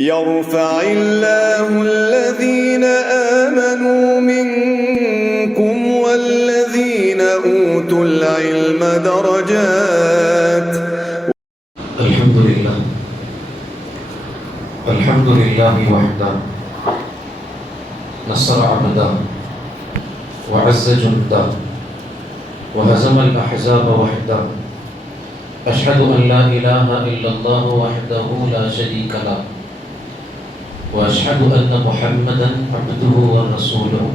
يرفع الله الذين آمنوا منكم والذين أوتوا العلم درجات. الحمد لله وحده نصر عبده وعز جنده وهزم الأحزاب وحده. أشهد أن لا إله إلا الله وحده لا شريك له وأشهد أن محمدا عبده ورسوله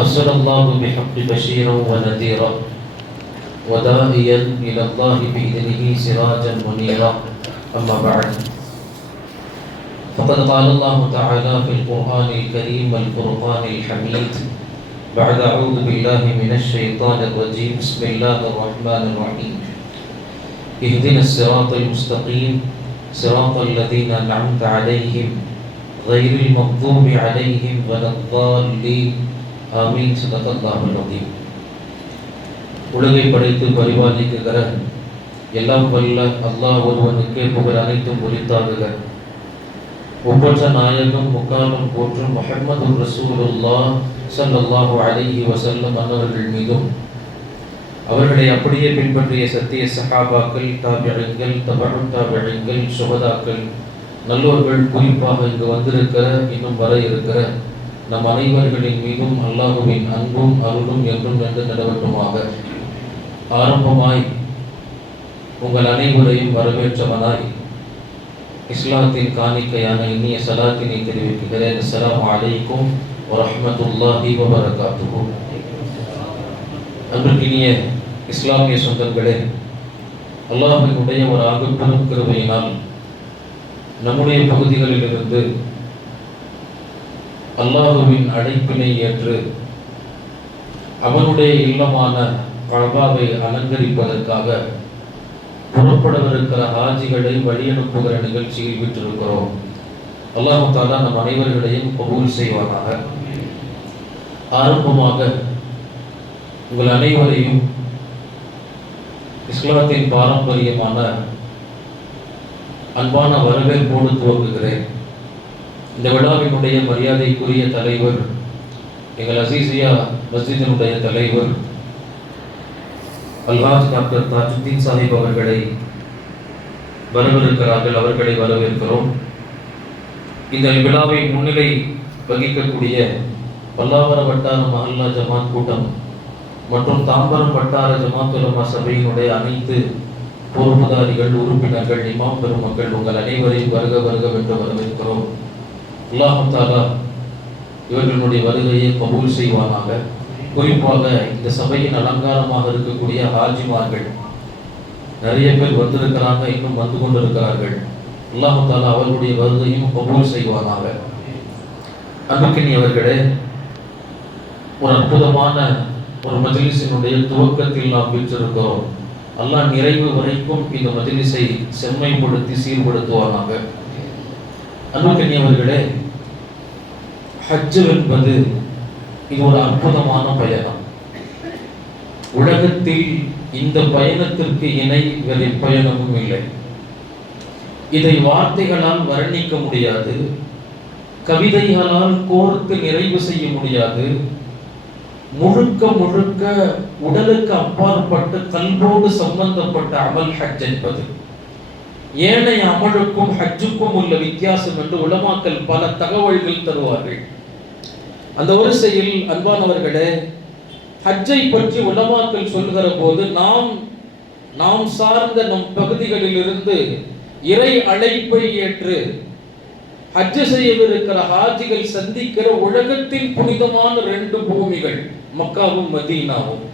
أرسل الله بحق بشيرا ونذيرا وداعيا إلى الله بإذنه سراجا منيرا. أما بعد، فقد قال الله تعالى في القرآن الكريم والفرقان الحميد بعد أعوذ بالله من الشيطان الرجيم. بسم الله الرحمن الرحيم. اهدنا الصراط المستقيم صراط الذين أنعمت عليهم غير المغضوب عليهم ولا الضالين آمين. صدق الله العظيم. உலகை படைத்து பரிபாலிக்குகிற எல்லாம் வல்ல அல்லாஹ் ஒருவனுக்கு புகழ் அனைத்தும் உரித்தாகுக. ஒப்பற்ற நாயகம் முக்காலம் போற்றும் முஹம்மது ரசூலுல்லாஹ் ஸல்லல்லாஹு அலைஹி வஸல்லம் அன்னவர்கள் மீதும் அவர்களை அப்படியே பின்பற்றிய சத்திய சஹாபாக்கள், தாபிஈன்கள், தபஉ தாபிஈன்கள், சுஹதாக்கள், நல்லோர்கள், குறிப்பாக இங்கு வந்திருக்கிற இன்னும் வர இருக்கிற நம் அனைவர்களின் மீதும் அல்லாஹுவின் அன்பும் அருளும் என்றும் நின்று நிலவட்டுமாக. ஆரம்பமாய் உங்கள் அனைவரையும் வரவேற்றவனாய் இஸ்லாத்தின் காணிக்கையான இனிய சலாத்தினை தெரிவிக்கிறேன். அஸ்ஸலாமு அலைக்கும் வரஹ்மத்துல்லாஹி வபரகாத்துஹு. அன்பிற்கினிய இஸ்லாமிய சொந்தங்களே, அல்லாஹ்வினுடைய ஒரு ஆகப்பெரும் கிருபையினால் நம்முடைய பகுதிகளிலிருந்து அல்லாஹுவின் அழைப்பினை ஏற்று அவனுடைய இல்லமான கஅபாவை அலங்கரிப்பதற்காக புறப்படவிருக்கிற ஹாஜிகளை வழியனுப்புகிற நிகழ்ச்சியில் விட்டிருக்கிறோம். அல்லாஹ் தஆலா நம் அனைவர்களையும் கபூல் செய்வானாக. ஆரம்பமாக உங்கள் அனைவரையும் இஸ்லாத்தின் பாரம்பரியமான அன்பான வரவேற்போடு துவங்குகிறேன். இந்த விழாவினுடைய மரியாதைக்குரிய தலைவர், எங்கள் அசீசியா மஸ்ஜிதினுடைய தலைவர் அல்ஹாஜ் டாக்டர் தாஜுத்தீன் சாஹிப் அவர்களை வரவேற்கிறார்கள். அவர்களை வரவேற்கிறோம். இந்த விழாவை முன்னிலை வகிக்கக்கூடிய பல்லாவர வட்டார மஹல்லா ஜமாத் கூட்டம் மற்றும் தாம்பரம் வட்டார ஜமாத் உலமா சபையினுடைய அனைத்து பொறுப்புதாரிகள், உறுப்பினர்கள், இமாம் பெருமக்கள், உங்கள் அனைவரையும் வருக வருக என்று வரவேற்கிறோம். அல்லாஹ் தஆலா இவர்களுடைய வருகையை கபூல் செய்வானாக. குறிப்பாக இந்த சபையின் அலங்காரமாக இருக்கக்கூடிய ஹாஜிமார்கள் நிறைய பேர் வந்திருக்கிறாங்க, இன்னும் வந்து கொண்டிருக்கிறார்கள். அல்லாஹ் தஆலா அவர்களுடைய வருகையும் கபூல் செய்வானாக. அன்புக்கினியவர்களே, ஒரு அற்புதமான ஒரு மஜ்லிஸினுடைய துவக்கத்தில் நாம் வீற்றிருக்கிறோம். அல்லாஹ் நிறைவு வரைக்கும் இந்த மஜ்லிஸை செம்மைப்படுத்தி சீர்படுத்துவானாக. அன்புக்கினியவர்களே, ஹஜ் என்பது இது ஒரு அற்புதமான பயணம். உலகத்தில் இந்த பயணத்திற்கு இணை வேறு பயணமும் இல்லை. இதை வார்த்தைகளால் வர்ணிக்க முடியாது, கவிதைகளால் கோர்த்து நிறைவு செய்ய முடியாது. முழுக்க முழுக்க உடலுக்கு அப்பாற்பட்ட கல்வோடு சம்பந்தப்பட்ட அமல் ஹஜ் என்பது. ஏனைய அமலுக்கும் ஹஜ்ஜுக்கும் உள்ள வித்தியாசம் என்று உலமாக்கள் பல தகவல்கள் தருவார்கள். அந்த வரிசையில் அன்பானவர்களே, ஹஜ்ஜை பற்றி உலமாக்கள் சொல்கிற போது நாம் சார்ந்த நம் பகுதிகளில் இருந்து இறை அழைப்பை ஏற்று ஹஜ் செய்யவிருக்கிற ஹாஜிகள் சந்திக்கிற உலகத்தின் புனிதமான 2 பூமிகள் மக்காவும் மதீனாவும்.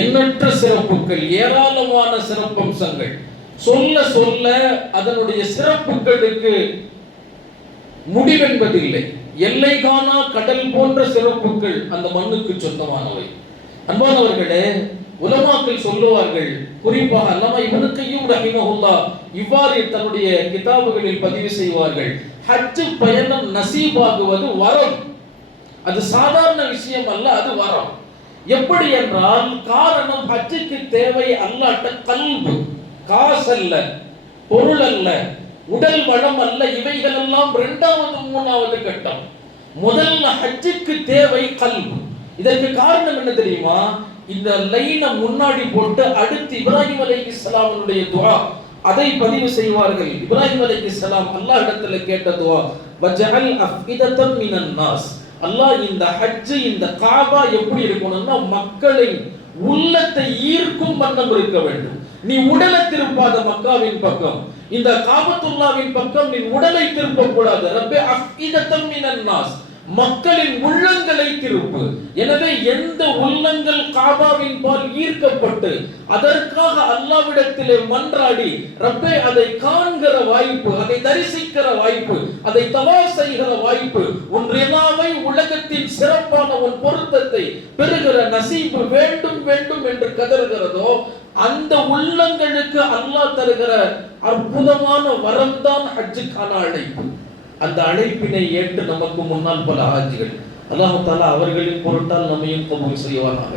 எண்ணற்ற சிறப்புகள், ஏராளமான சிறப்பம்சங்கள். சொல்ல சொல்ல அதனுடைய சிறப்புகளுக்கு முடிவென்பதில்லை. எல்லை காணா கடல் போன்ற சிறப்புகள் அந்த மண்ணுக்கு சொந்தமானவை. அன்பானவர்களே, உலமாக்கள் சொல்லுவார்கள், குறிப்பாக அல்லாமா இப்னு கய்யிம் ரஹிமஹுல்லாஹ் இவ்வாறு தன்னுடைய கிதாபுகளில் பதிவு செய்வார்கள், ஹஜ் பயணம் நசீபாகுவது வரம். அது சாதாரண விஷயம் அல்ல, அது வரம். எப்படி என்றால், காரணம் ஹஜ்ஜுக்கு தேவை அல்லாஹ்ட்ட கல்பு, காசு அல்ல, பொருள் அல்ல, உடல் வளம் அல்ல, இவைகள் எல்லாம் இரண்டாவது மூணாவது கட்டம். முதல்ல ஹஜ்ஜுக்கு தேவை கல்பு. இதற்கு காரணம் என்ன தெரியுமா? இந்த லைனை முன்னாடி போட்டு அடுத்து இப்ராஹிம் அலைஹிஸ்ஸலாமுடைய துஆ அதை பதிவு செய்வார்கள். இப்ராஹிம் அலைஹிஸ்ஸலாம் அல்லாஹ் இடத்துல கேட்ட துஆ, வஜஅல் அஃபிதத்தம் மினன் நாஸ். அல்லாஹ் இந்த ஹஜ், இந்த காபா எப்படி இருக்கணும்னா மக்களின் உள்ளத்தை ஈர்க்கும் வண்ணம் இருக்க வேண்டும். நீ உடலை திருப்பாத மக்காவின் பக்கம், இந்த காபத்துல்லாவின் பக்கம் நீ உடலை திருப்ப கூடாது. ரப்பே அஃபிதத்தம் மினன் நாஸ், மக்களின் உள்ளங்களை திருப்பு. எனவே எந்த உள்ளங்கள் காபாவின் பால் ஈர்க்கப்பட்டு அதற்காக அல்லாஹ்விடத்திலே மன்றாடி ரப்பே அதை காண்கிற வாய்ப்பு, அதை தரிசிக்கிற வாய்ப்பு, அதை தவாஃப் செய்கிற வாய்ப்பு, உன் ரிலாவை உலகத்தின் சிறப்பான உன் பொருத்தத்தை பெறுகிற நசீபு வேண்டும் வேண்டும் என்று கதறுகிறதோ அந்த உள்ளங்களுக்கு அல்லாஹ் தருகிற அற்புதமான வரம்தான் ஹஜ்ஜுக்கான அழைப்பு. அந்த அழைப்பினை ஏற்று நமக்கு முன்னால் பல ஹாஜிகள், அல்லாஹ் தஆலா அவர்களின் பொருட்டால் நம்மையும் கபூல் செய்வானாக.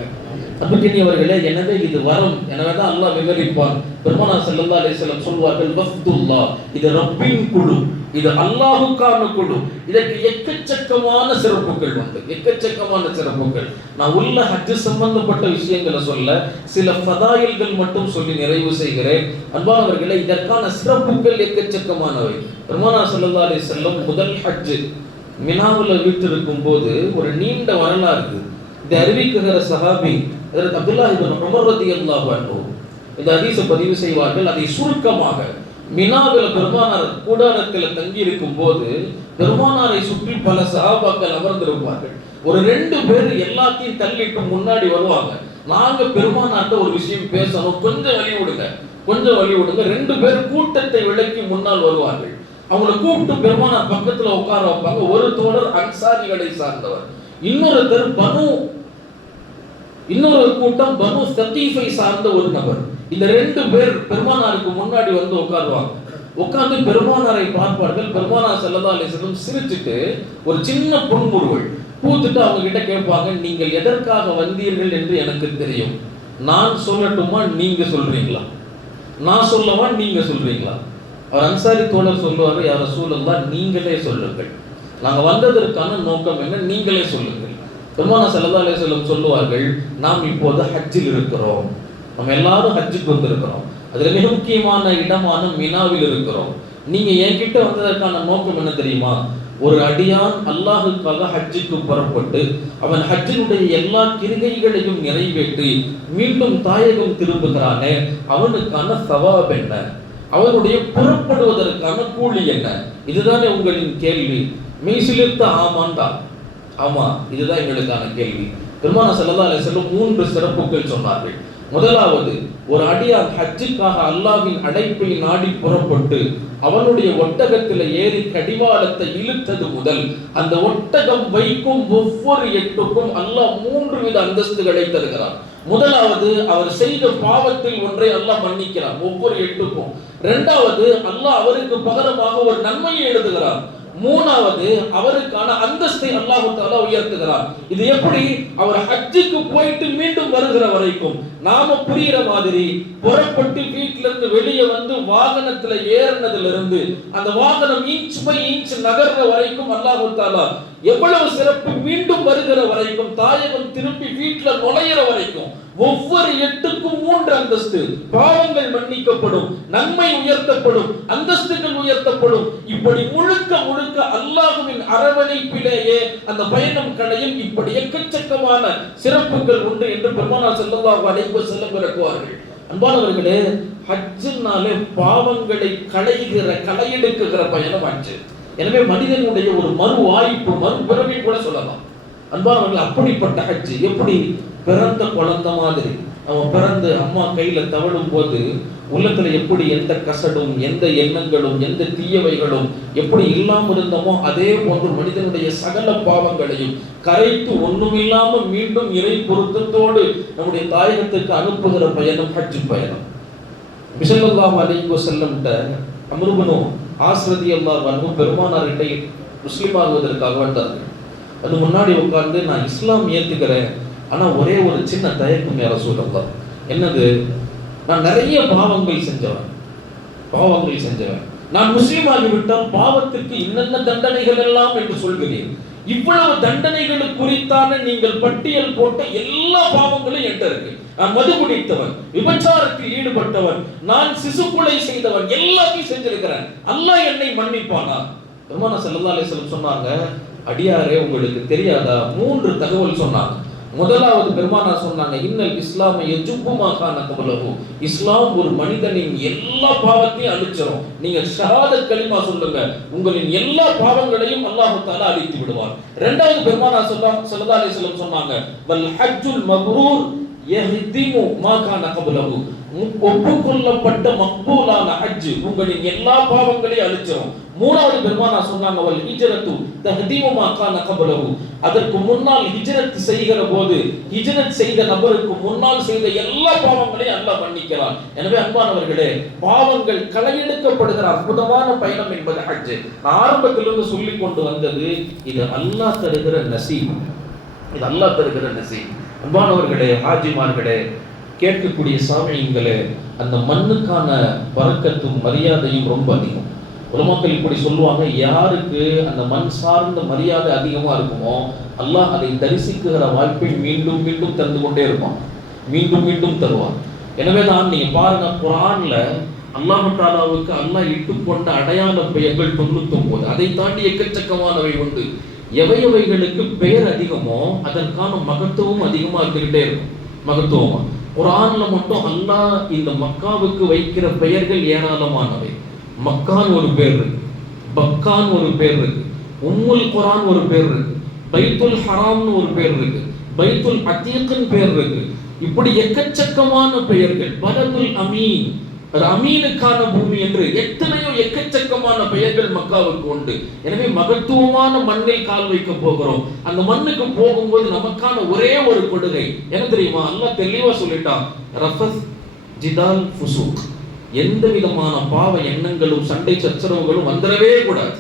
அன்புக்கினியவர்களே, எனவே இது வரம். எனவேதான் அல்லாஹ் விவரிப்பான். பெருமானார் ஸல்லல்லாஹு அலைஹி வஸல்லம் சொல்வார்கள், வஃதுல்லாஹ், இது ரப்பின் குழு, இது அல்லாஹ்வுக்கான குழு. இதற்கு எக்கச்சக்கமான சிறப்புகள் உண்டு, எக்கச்சக்கமான சிறப்புகள். நான் உள்ள ஹஜ் சம்பந்தப்பட்ட விஷயங்களை சொல்ல சில ஃபதாயில்கள் மட்டும் சொல்லி நிறைவு செய்கிறேன். அன்பானவர்களே, இதற்கான சிறப்புகள் எக்கச்சக்கமானவை. பெருமானார் ஸல்லல்லாஹு அலைஹி வஸல்லம் முதல் ஹஜ் மினாவுல வீற்றிருக்கும் போது ஒரு நீண்ட வரலாறு இருக்கு. இதை அறிவிக்கிற சஹாபி ஹஜ்ரத் அப்துல்லாஹ் இப்னு உமர் ரலியல்லாஹு அன்ஹு இந்த ஹதீஸை பதிவு செய்வார்கள். அதை சுருக்கமாக, மினாவில் பெருமானார் கூடாரத்தில் தங்கி இருக்கும் போது பெருமானாரை சுற்றி பல சஹாபாக்கள் அமர்ந்திருப்பார்கள். ஒரு 2 பேர் எல்லாத்தையும் தள்ளிட்டு முன்னாடி வருவாங்க. நாங்க பெருமானார்ட்ட ஒரு விஷயம் பேசணும், கொஞ்சம் வழி விடுங்க, கொஞ்சம் வழி விடுங்க. 2 பேர் கூட்டத்தை விலக்கி முன்னால் வருவார்கள். அவங்களை கூப்பிட்டு பெருமானார் பக்கத்துல உட்கார வைப்பாங்க. ஒரு தோழர் அன்சாரிகளை சார்ந்தவர், இன்னொரு கூட்டம் பனு சகீஃபை சார்ந்த ஒரு நபர். இந்த 2 பேர் பெருமானாருக்கு முன்னாடி வந்து உட்காருவாங்க. உட்கார்ந்து பெருமானாரை பார்ப்பார்கள். பெருமானார் ஸல்லல்லாஹு அலைஹி வஸல்லம் சிரிச்சிட்டு ஒரு சின்ன புன்முறுவல் பூத்துட்டு அவங்க கிட்ட கேட்பாங்க, நீங்கள் எதற்காக வந்தீர்கள் என்று எனக்கு தெரியும், நான் சொல்லட்டுமா நீங்க சொல்றீங்களா, நான் சொல்லவா நீங்க சொல்றீங்களா? அவர் அன்சாரி தோழர் சொல்லுவாரு, யா ரசூலல்லாஹ், நீங்களே சொல்லுங்கள், நாங்க வந்ததற்கான நோக்கம் என்ன, நீங்களே சொல்லுங்கள். பெருமானார் ஸல்லல்லாஹு அலைஹி வஸல்லம் சொல்லுவார்கள், நாம் இப்போது ஹஜ்ஜில் இருக்கிறோம், நம்ம எல்லாரும் ஹஜ்ஜுக்கு வந்திருக்கிறோம், அதுல மிக முக்கியமான இடமான மினாவில் இருக்கிறோம். நீங்க என்கிட்ட வந்ததற்கான நோக்கம் என்ன தெரியுமா? ஒரு அடியான் அல்லாஹுக்காக ஹஜ்ஜுக்கு புறப்பட்டு அவன் ஹஜ்ஜினுடைய எல்லா கிரிகைகளையும் நிறைவேற்றி மீண்டும் தாயகம் திரும்புகிறானே, அவனுக்கான சவாப் என்ன, அவனுடைய புறப்படுவதற்கான கூலி என்ன? இதுதானே உங்களின் கேள்வி. மெய்சிலிர்த்த ஆமான்தான். ஆமா, இதுதான் எங்களுக்கான கேள்வி. பெருமானார் ஸல்லல்லாஹு அலைஹி வஸல்லம் 3 சிறப்புகள் சொன்னார்கள். முதலாவது, ஒரு அடியான் ஹஜ்ஜுக்காக அல்லாஹ்வின் அழைப்பை நாடி புறப்பட்டு அவனுடைய ஒட்டகத்தில் ஏறி கடிவாளத்தை இழுத்தது முதல் அந்த ஒட்டகம் வைக்கும் ஒவ்வொரு எட்டுக்கும் அல்லாஹ் 3 வித அந்தஸ்துகளை தருகிறான். முதலாவது, அவர் செய்த பாவத்தில் ஒன்றை அல்லாஹ் மன்னிக்கிறான் ஒவ்வொரு எட்டுக்கும். இரண்டாவது, அல்லாஹ் அவருக்கு பகரமாக ஒரு நன்மையை எழுதுகிறான். மூணாவது, அவருக்கான அந்தஸ்தை அல்லாஹ் தஆலா உயர்த்துகிறார். இது எப்படி? அவர் ஹஜ்ஜுக்கு போயிட்டு மீண்டும் வருகிற வரைக்கும் நாம புரியுற மாதிரி புறப்பட்டு வீட்டில இருந்து வெளியே வந்து வாகனத்துல ஏறினதுல இருந்து அந்த வாகனம் இன்ச் பை இன்ச் நகர்ற வரைக்கும் அல்லாஹ் தஆலா எவ்வளவு சிறப்பு, மீண்டும் வருகிற வரைக்கும், தாயகம் திருப்பி வீட்டுல நுழையிற வரைக்கும் ஒவ்வொரு எட்டுக்கும் 3 அந்தஸ்து. பாவங்கள் மன்னிக்கப்படும், நன்மை உயர்த்தப்படும், அந்தஸ்துகள் உயர்த்தப்படும். இப்படி முழுக்க முழுக்க அல்லாஹ்வின் அரவணைப்பிலேயே அந்த பயணம் கடையில் இப்படி எக்கச்சக்கமான சிறப்புகள் உண்டு என்று பெருமானார் ஸல்லல்லாஹு அலைஹி வஸல்லம் விளக்குவார்கள். அன்பானவர்களே, ஹஜ்ஜினாலே பாவங்களை களையெடுக்குகிற பயணம் ஹஜ். எனவே மனிதனுடைய ஒரு மறு வாய்ப்பு, மறுபிறவி கூட சொல்லலாம். அன்பானவர்கள், அப்படிப்பட்ட ஹஜ் எப்படி? பிறந்த குழந்தை மாதிரி அவன் பிறந்து அம்மா கையில தவழும் போது உள்ளத்துல எப்படி எந்த கசடும், எந்த எண்ணங்களும், எந்த தீயவைகளும் எப்படி இல்லாம இருந்தோமோ அதே போன்று மனிதனுடைய சகல பாவங்களையும் கரைத்து ஒண்ணுமில்லாம மீண்டும் இறை பொருத்தத்தோடு நம்முடைய தாயகத்துக்கு அனுப்புகிற பயணம் ஹஜ் பயணம். ஸல்லல்லாஹு அலைஹி வஸல்லம் அம்ர் இப்னு ஆஸ் ரலியல்லாஹு அன்ஹு பெருமானாரிட்ட முஸ்லிம் ஆகுவதற்காக வந்தார்கள். அது முன்னாடி உட்கார்ந்து, நான் இஸ்லாம் ஏத்துக்கிறேன், ஆனா ஒரே ஒரு சின்ன தயக்கம் யா ரசூலல்லாஹ். என்னது? நான் நிறைய பாவங்கள் செஞ்சவன். நான் முஸ்லீம் ஆகிவிட்டால் பாவத்திற்கு இன்னென்ன தண்டனைகள் எல்லாம் என்று சொல்கிறேன். இவ்வளவு தண்டனைகளுக்கு குறித்தான நீங்கள் பட்டியல் போட்ட எல்லா பாவங்களும் என்கிட்ட இருக்கு. நான் மது குடித்தவன், விபச்சாரத்தில் ஈடுபட்டவன், நான் சிசுக்குலை செய்தவன், எல்லாத்தையும் செஞ்சிருக்கிறேன். அல்லாஹ் என்னை மன்னிப்பானா? பெருமானார் ஸல்லல்லாஹு அலைஹி வஸல்லம் சொன்னாங்க, அடியாரே உங்களுக்கு தெரியாதா? 3 தகவல் சொன்னாங்க. முதலாவது பெருமானார் சொன்னாங்க, இன்னல் இஸ்லாம யஜுப்பு மா கான கபலஹு. இஸ்லாம் ஒரு மனிதனின் எல்லா பாவத்தையும் அழிச்சிரும். நீங்க ஷஹாதத் கலிமா சொல்லுங்க, உங்களின் எல்லா பாவங்களையும் அல்லாஹ் தஆலா அழித்து விடுவார். இரண்டாவது பெருமானார் ஸல்லல்லாஹு அலைஹி வஸல்லம் சொன்னாங்க, வல் ஹஜ்ஜுல் மப்ரூர் யஹ்திமு மா கான கபலஹு. ஒப்புக்கொள்ளப்பட்ட மக்பூலான ஹஜ் உங்களின் எல்லா பாவங்களையும் அழிச்சிரும். மூணாவது பெருமானார் சொன்னாங்க, வல் ஹிஜ்ரத்து தஹ்திமு மா கான கபலஹு. அதற்கு முன்னால் ஹிஜ்ரத் செய்கிற போது ஹிஜ்ரத் செய்த நபருக்கு முன்னால் செய்த எல்லா பாவங்களையும் அல்லாஹ் மன்னிக்கிறான். எனவே அன்பானவர்களே, பாவங்கள் களையெடுக்கப்படுகிற அற்புதமான பயணம் என்பது ஹஜ். நான் ஆரம்பத்திலிருந்து சொல்லிக் கொண்டு வந்தது, இது அல்லாஹ் தருகிற நசீப். இது அல்லாஹ் தருகிற நசீப். அன்பானவர்களே, ஹாஜிமார்களே, கேட்கக்கூடிய சாமியங்களே, அந்த மண்ணுக்கான பரக்கத்தும் மரியாதையும் ரொம்ப அதிகம். உலமாக்கள் இப்படி சொல்லுவாங்க, யாருக்கு அந்த மண் சார்ந்த மரியாதை அதிகமா இருக்குமோ அல்லாஹ் அதை தரிசிக்கிற வாய்ப்பை மீண்டும் மீண்டும் தந்து கொண்டே இருப்பான், மீண்டும் மீண்டும் தருவான். எனவே தான் நீங்க பாருங்க, குர்ஆன்ல அல்லாஹ் தஆலாவுக்கு அல்லாஹ் இட்டுக்கொண்ட அடையாள பெயர்கள் 99. அதை தாண்டி எக்கச்சக்கமானவை உண்டு. எவைகளுக்கு பெயர் அதிகமோ அதற்கான மகத்துவம் அதிகமா இருந்துகிட்டே இருக்கும். மகத்துவமா குர்ஆன்ல மட்டும் அல்லாஹ் இந்த மக்காவுக்கு வைக்கிற பெயர்கள் ஏராளமானவை. மக்கான் ஒரு பேர் இருக்கு, பக்கான் ஒரு பேர் இருக்கு, உம்முல் குர்ஆன் ஒரு பேர் இருக்கு, பைத்துல் ஹராம்னு ஒரு பேர் இருக்கு, பைத்துல் அதீக்னு பேர் இருக்கு. இப்படி எக்கச்சக்கமான பெயர்கள். பலதுல் அமீன், அது அமீனுக்கான பூமி என்று எத்தனையோ எக்கச்சக்கமான பெயர்கள் மக்காவுக்கு உண்டு. எனவே மகத்துவமான மண்ணில் கால் வைக்க போகிறோம். அந்த மண்ணுக்கு போகும்போது நமக்கான ஒரே ஒரு கொடுகை என்ன தெரியுமா? அல்லாஹ் தெளிவா சொல்லிட்டான், ரஃபஸ் ஜிதால் ஃபுசூக். எந்த விதமான பாவ எண்ணங்களும் சண்டை சச்சரவுகளும் வந்துடவே கூடாது.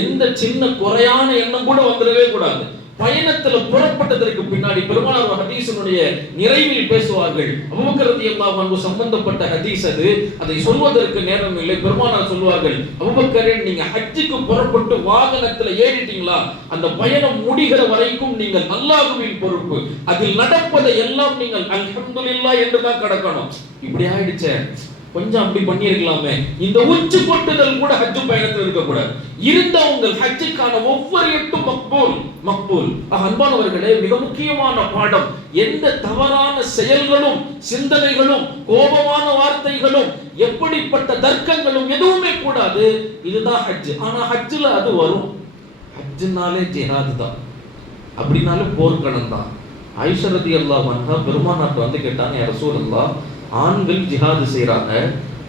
எந்த சின்ன குறையான எண்ணம் கூட வந்துடவே கூடாது. பயணத்துல புறப்பட்டதற்கு பின்னாடி பெருமானார் ஹதீஸினுடைய நிறைவில் பேசுவார்கள். அபூபக்கர் ரலியல்லாஹு அன்ஹு சம்பந்தப்பட்ட ஹதீஸ் அது. அதை சொல்வதற்கு நேரம் இல்லை. பெருமானார் சொல்வார்கள், அபூபக்கரே, நீங்க ஹஜ்ஜுக்கு புறப்பட்டு வாகனத்துல ஏறிட்டீங்களா, அந்த பயணம் முடிகிற வரைக்கும் நீங்கள் அல்லாஹ்வின் பொறுப்பு. அதில் நடப்பதை எல்லாம் நீங்கள் அல்ஹம்துலில்லாஹ் என்று தான் கடக்கணும். இப்படி ஆயிடுச்சே, கொஞ்சம் அப்படி பண்ணியிருக்கலாமே, இந்த உச்சி கொட்டுதல் கூட ஹஜ் பயணத்தில் இருக்கக்கூடாது. இருந்த உங்கள் ஹஜ்ஜுக்கான ஒவ்வொரு எட்டும் மக்பூல் மக்பூல். அன்பானவர்களே, மிக முக்கியமான பாடம், எந்த தவறான செயல்களும் சிந்தனைகளும் கோபமான வார்த்தைகளும் எப்படிப்பட்ட தர்க்கங்களும் எதுவுமே கூடாது. இதுதான் ஹஜ். ஆனா ஹஜ்ஜில் அது வரும். ஹஜ்ஜுனாலே ஜிஹாத் தான், அப்படின்னாலே போர்க்களம் தான். ஆயிஷா ரலியல்லாஹு அன்ஹா பெருமானார்ட்ட வந்து கேட்டாங்க, யா ரசூலல்லாஹ், ஆண்கள் ஜிஹாது செய்கிறாங்க,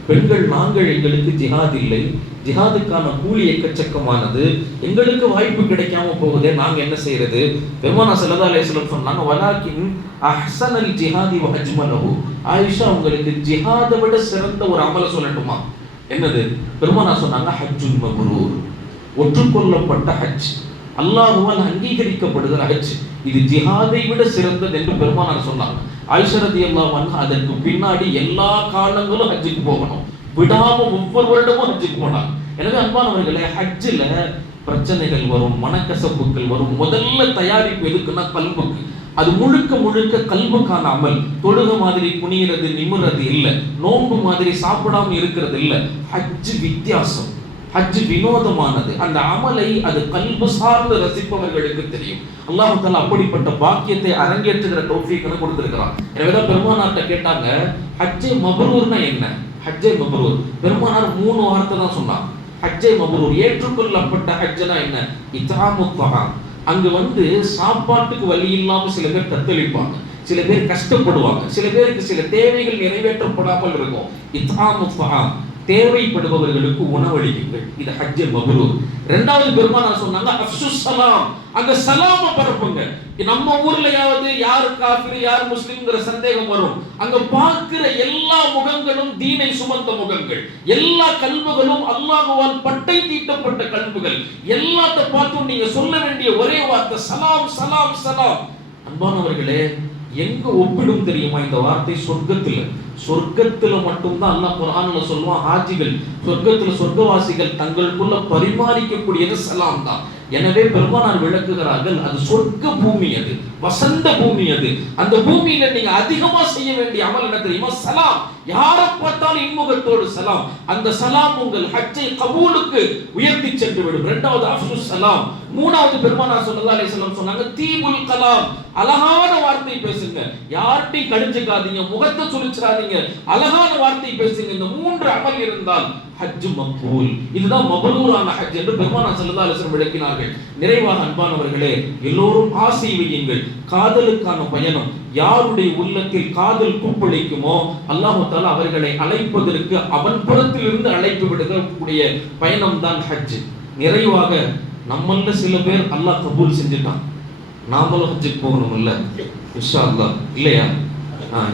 பெண்கள் நாங்கள் எங்களுக்கு ஜிஹாத் இல்லை, ஜிஹாதுக்கான கூலி எக்கச்சக்கமானது, எங்களுக்கு வாய்ப்பு கிடைக்காம போகுதே, நாங்க என்ன செய்யறது? பெருமானார் ஸல்லல்லாஹு அலைஹி வஸல்லம் சொன்னாங்க, வலாக்கின் அஹ்ஸனல் ஜிஹாதி வ அஜ்மலஹு. ஆயிஷா, உங்களுக்கு ஜிஹாதை விட சிறந்த ஒரு அமல சொல்லட்டுமா? என்னது? பெருமானார் சொன்னாங்க, ஹஜ்ஜுல் மப்ரூர். ஒற்றுக்கொள்ளப்பட்ட ஹஜ், அல்லாஹ்வால் அங்கீகரிக்கப்படுகிற ஹஜ். இது ஜிஹாதை விட சிறந்தது என்று பெருமானார் சொன்னாங்க. ஆயிஷா ரலியல்லாஹு அன்ஹா அதற்கு பின்னாடி எல்லா காலங்களும் ஹஜ்ஜுக்கு போகணும், விடாம ஒவ்வொரு வருடமும் ஹஜ்ஜுக்கு போனாங்க. எனவே அன்பானவர்களே, ஹஜ்ஜில் பிரச்சனைகள் வரும், மனக்கசப்புகள் வரும். முதல்ல தயாரிப்பு எதுக்குன்னா கல்புக்கு. அது முழுக்க முழுக்க கல்புக்கான அமல். தொழுக மாதிரி குனிகிறது நிமிர்றது இல்லை, நோன்பு மாதிரி சாப்பிடாம இருக்கிறது இல்லை. ஹஜ் வித்தியாசம், ஹஜ் வினோதமானது. அந்த அமலை அது கல்பு சார்ந்து ரசிப்பவர்களுக்கு தெரியும். அல்லாஹ் தஆலா அப்படிப்பட்ட பாக்கியத்தை அரங்கேற்றுகிற தௌஃபீக்னை கொடுத்திருக்கிறான். எனவேதான் பெருமானார்ட்ட கேட்டாங்க, ஹஜ்ஜே மப்ரூர்னா என்ன? ஹஜ்ஜே மப்ரூர் பெருமானார் 3 வார்த்தை தான் சொன்னாங்க. ஹஜ்ஜே மப்ரூர், ஏற்றுக்கொள்ளப்பட்ட ஹஜ்ஜனா என்ன? இத்ஆமுத் தஆம். அங்க வந்து சாப்பாட்டுக்கு வழி இல்லாம சில பேர் தத்தளிப்பாங்க, சில பேர் கஷ்டப்படுவாங்க, சில பேருக்கு சில தேவைகள் நிறைவேற்றப்படாமல் இருக்கும். இத்ஆமுத் தஆம், தேவைப்படுபவர்களுக்கு உணவளிக்குங்கள். இது ஹஜ்ஜே மப்ரூர். இரண்டாவது பெருமானார் சொன்னாங்க, அஃப்ஷுஸ் ஸலாம். அங்க சலாம பரப்புங்க. நம்ம ஊர்லயாவது யார் காஃபிர் யார் முஸ்லிம்ங்கற சந்தேகம் வரும். அங்க பார்க்கிற எல்லா முகங்களும் தீனை சுமந்த முகங்கள், எல்லா கல்புகளும் அல்லாஹ்வால் பட்டை தீட்டப்பட்ட கல்புகள். எல்லாத்த பார்த்தும் நீங்க சொல்ல வேண்டிய ஒரே வார்த்தை சலாம் சலாம் சலாம். அன்பானவர்களே, எங்க ஒப்பிடும் தெரியுமா இந்த வார்த்தை? சொர்க்கத்துல மட்டும்தான் அல்லாஹ் குர்ஆன்ல சொல்லுவான், ஹாஜிகள் சொர்க்கத்துல சொர்க்கவாசிகள் தங்களுக்குள்ள பரிமாறிக்கக்கூடியது சலாம் தான். எனவே பெருமானார் விளக்குகிறார்கள், அது சொர்க்க பூமி, அது வசந்த பூமி. அது அந்த பூமியில நீங்க அதிகமா செய்ய வேண்டிய அமல் என்ன தெரியுமா? சலாம். யாரை பார்த்தாலும் இன்முகத்தோடு சலாம். அந்த சலாம் உங்கள் ஹஜ்ஜை கபூலுக்கு உயர்த்தி சென்று விடும். இரண்டாவது அஃஷு சலாம். மூணாவது பெருமானார் ஸல்லல்லாஹு அலைஹி வஸல்லம் சொன்னாங்க, தீபுல் கலாம். அழகான வார்த்தை பேசுங்க, யார்ட்டையும் கடிஞ்சுக்காதீங்க, முகத்தை சுளிச்சிடாதீங்க, அழகான வார்த்தை பேசுங்க. இந்த மூன்று அமல் இருந்தால் ஹஜ் மக்பூல். இதுதான் மப்ரூரான ஹஜ் என்று பெருமானார் ஸல்லல்லாஹு அலைஹி வஸல்லம் விளக்கினார்கள். நிறைவாக அன்பானவர்களே, எல்லோரும் ஆசை வையுங்கள். காதலுக்கான பயணம். யாருடைய உள்ளத்தில் காதல் கூப்பளிக்குமோ அல்லாஹ் தஆலா அவர்களை அழைப்பதற்கு அவன் புறத்திலிருந்து அழைப்பு விடக்கூடிய பயணம் தான் ஹஜ். நிறைவாக நம்மள சில பேர் அல்லாஹ் கபூல் செஞ்சுட்டான், நாமளும் ஹஜ்ஜுக்கு போகணும் இல்ல? இன்ஷா அல்லாஹ், இல்லையா?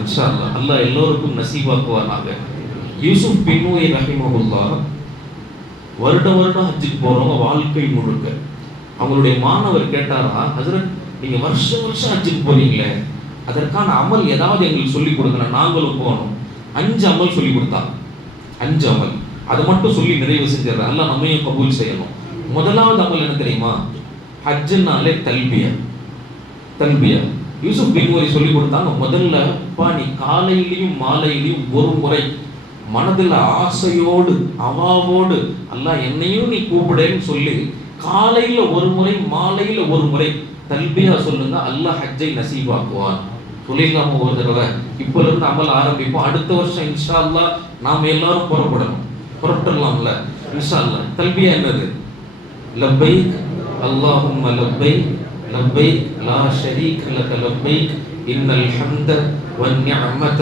இன்ஷா அல்லாஹ் அல்லாஹ் எல்லோருக்கும் நசீபாக்குவானாக. யூசுப் பின்னூயி ரஹிமஹுல்லாஹ் வருடம் ஹஜ்ஜுக்கு போறவங்க வாழ்க்கை முழுக்க அவங்களுடைய மாணவர் கேட்டாரா, ஹஜ்ரத் நீங்க வருஷம் ஹஜ்ஜுக்கு போறீங்களே, அதற்கான அமல் ஏதாவது எங்களுக்கு சொல்லிக் கொடுங்க, நாங்களும் போகணும். 5 அமல் சொல்லி கொடுத்தாங்க. 5 அமல் அதை மட்டும் சொல்லி நிறைவு செஞ்சிடற. அல்லாஹ் நம்மையும் கபூல் செய்யணும். முதலாவது அமல் என்ன தெரியுமா? ஹஜ்ஜுனாலே தல்பியா. யூசுப் பின்வரி சொல்லி கொடுத்தாங்க, முதல்ல நீ காலையிலையும் மாலையிலையும் ஒரு முறை மனதில் ஆசையோடு அவாவோடு அல்லாஹ் என்னையும் நீ கூப்பிடேன்னு சொல்லி காலையில ஒரு முறை மாலையில ஒரு முறை தல்பியா சொல்லுங்க, அல்லாஹ் ஹஜ்ஜை நசீபாக்குவான். சொல்லிடலாம ஒரு தடவை? இப்ப இருந்து அமல் ஆரம்பிப்போம். அடுத்த வருஷம் இன்ஷா அல்லாஹ் நாம எல்லாரும் புறப்படலாம்ல இன்ஷா அல்லாஹ். தல்பியா என்னது? லப்பைக் அல்லாஹும்ம லப்பைக் லப்பைக் லா ஷரீக லக லப்பைக் இன்னல் ஹம்த வன் நிஅமத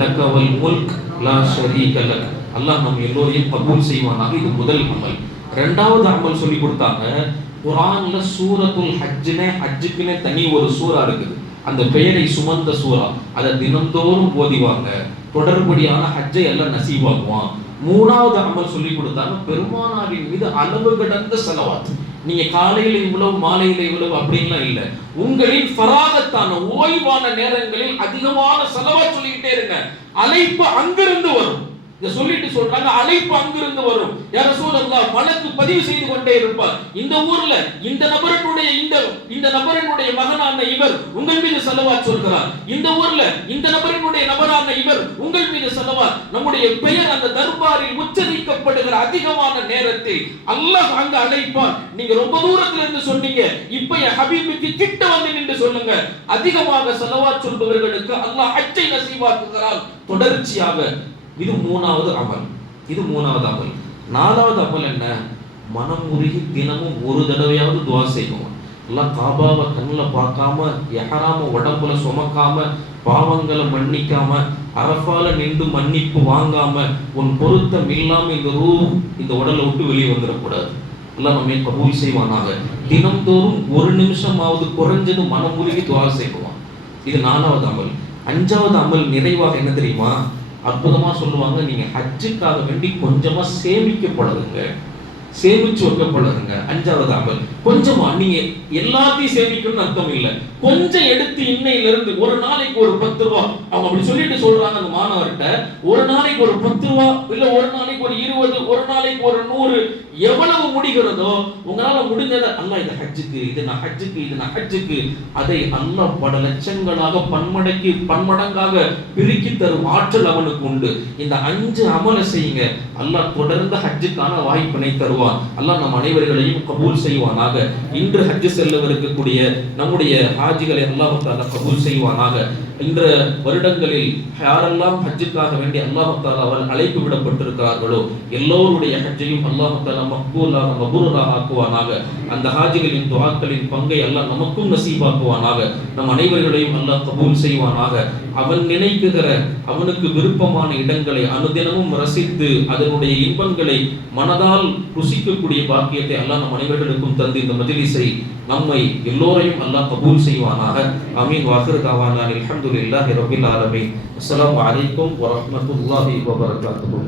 லக வல் முல்க் லா ஷரீக லக். அல்லாஹ் நம்ம எல்லோரையும் கபூல் செய்வானாக. இது முதல் அமல். இரண்டாவது அமல் சொல்லி கொடுத்தாங்க. குர்ஆன்ல சூரத்துல் ஹஜ்ஜுக்குனே தனி ஒரு சூரா இருக்குது. அந்த பெயரை சுமந்த சூரா. அதை தினந்தோறும் ஓதிவாங்க. தொடர்படியான ஹஜ்ஜை எல்லாம் நசீபாக்குவான். மூணாவது அமல் சொல்லி கொடுத்தாங்க, பெருமானாரின் மீது அளவு கடந்த ஸலவாத். நீங்க காலையில இவ்வளவு மாலையில இவ்வளவு அப்படின்லாம் இல்ல, உங்களின் ஃபராகத்தான ஓய்வான நேரங்களில் அதிகமான ஸலவாத் சொல்லிக்கிட்டே இருங்க. அழைப்பு அங்கிருந்து வரும். இத சொல்லிட்டு சொல்றாங்க, அழைப்பு அங்கிருந்து வரும். யா ரசூலல்லாஹ், மலக்கு பதிவு செய்து கொண்டே இருப்பார். இந்த ஊர்ல இந்த நபரினுடைய மகனான இவர் உங்கள் மீது ஸலவாத் சொல்கிறார். இந்த ஊர்ல இந்த நபரினுடைய நபரான இவர் உங்கள் மீது ஸலவாத். நம்முடைய பெயர் அந்த தர்பாரில் உச்சரிக்கப்படுகிற அதிகமான நேரத்தில் அல்லாஹ் அங்க அழைப்பார். நீங்க ரொம்ப தூரத்துல இருந்து சொன்னீங்க, இப்ப என் ஹபீபுக்கு கிட்ட வந்து நின்று சொல்லுங்க. அதிகமாக ஸலவாத் சொல்பவர்களுக்கு அல்லாஹ் ஹஜ்ஜை நசீபாக்குகிறான் தொடர்ச்சியாக. இது மூணாவது அமல். நாலாவது அமல் என்ன? மனம் உருகி தினமும் ஒரு தடவையாவது துஆ செய்யணும். எல்லாம் காபாவை கண்ணில் பார்க்காம, எஹராம உடம்புல சுமக்காம, பாவங்களை மன்னிக்காம, அரஃபால நின்று மன்னிப்பு வாங்காம, உன் பொருத்தம் இல்லாம இந்த உடலை விட்டு வெளியே வந்துடக்கூடாது. எல்லாம் நம்ம கபூல் செய்வானாக. தினம்தோறும் ஒரு நிமிஷமாவது குறைஞ்சது மனம் உருகி துஆ செய்வான். இது நாலாவது அமல். அஞ்சாவது அமல் நிறைவாக என்ன தெரியுமா? அற்புதமா சொல்லுவாங்க, நீங்க ஹஜ்ஜுக்காக வேண்டி கொஞ்சமா சேமிச்சு வைக்கப்படுங்க. அஞ்சாவது அமல். கொஞ்சமா, நீங்க எல்லாத்தையும் சேமிக்கணும்னு அர்த்தம் இல்லை, கொஞ்சம் எடுத்து இன்னையில இருந்து ஒரு நாளைக்கு ஒரு 10 ரூபாய். அவங்க அப்படி சொல்லிட்டு சொல்றாங்க அந்த மாணவர்கிட்ட, ஒரு நாளைக்கு ஒரு 10 ரூபாய், இல்ல ஒரு நாளைக்கு ஒரு 20, ஒரு நாளைக்கு ஒரு 100, எவ்வளவு முடிகிறதோ உங்களால முடிஞ்சதை அல்லாஹ் இது ஹஜ்ஜுக்கு, இது நான் ஹஜ்ஜுக்கு, அதை அல்லாஹ் பல லட்சங்களாக பன்மடங்காக பிரிக்கி தரும் ஆற்றல் அவனுக்கு உண்டு. இந்த 5 அமலை செய்யுங்க, அல்லாஹ் தொடர்ந்து ஹஜ்ஜுக்கான வாய்ப்பினை தருவான். அல்லாஹ் நம் அனைவர்களையும் கபூல் செய்வானாக. இன்று ஹஜ் செல்லவிருக்கக்கூடிய நம்முடைய ஹாஜிகளை அல்லாஹ் தஆலா கபூல் செய்வானாக. இந்த வருடங்களில் யாரெல்லாம் ஹஜ்ஜுக்காக வேண்டி அல்லாஹ் தஆலா அவர்கள் அழைப்பு விடப்பட்டிருக்கிறார்களோ எல்லோருடைய ஹஜ்ஜையும் அல்லாஹ் தஆலா மக்பூலாக மப்ரூராக ஆக்குவானாக. அந்த ஹாஜிகளின் துஆக்களின் பங்கை அல்லாஹ் நமக்கும் நசீபாக்குவானாக. நம் அனைவர்களையும் அல்லாஹ் கபூல் செய்வானாக. அவன் நினைக்குகிற அவனுக்கு விருப்பமான இடங்களை அனுதினமும் ரசித்து அதனுடைய இன்பங்களை மனதால் ருசிக்கக்கூடிய பாக்கியத்தை அல்லாஹ் நம் அனைவர்களுக்கும் தந்து இந்த மஜ்லிஸை நம்மை எல்லோரையும் அல்லாஹ் கபூல் செய்வானாக. ஆமீன். வாஹிரு தஅவானா அல்ஹம்துலில்லாஹி ரப்பில் ஆலமீன். அஸ்ஸலாமு அலைக்கும் வரஹ்மத்துல்லாஹி வபரகாத்துஹு.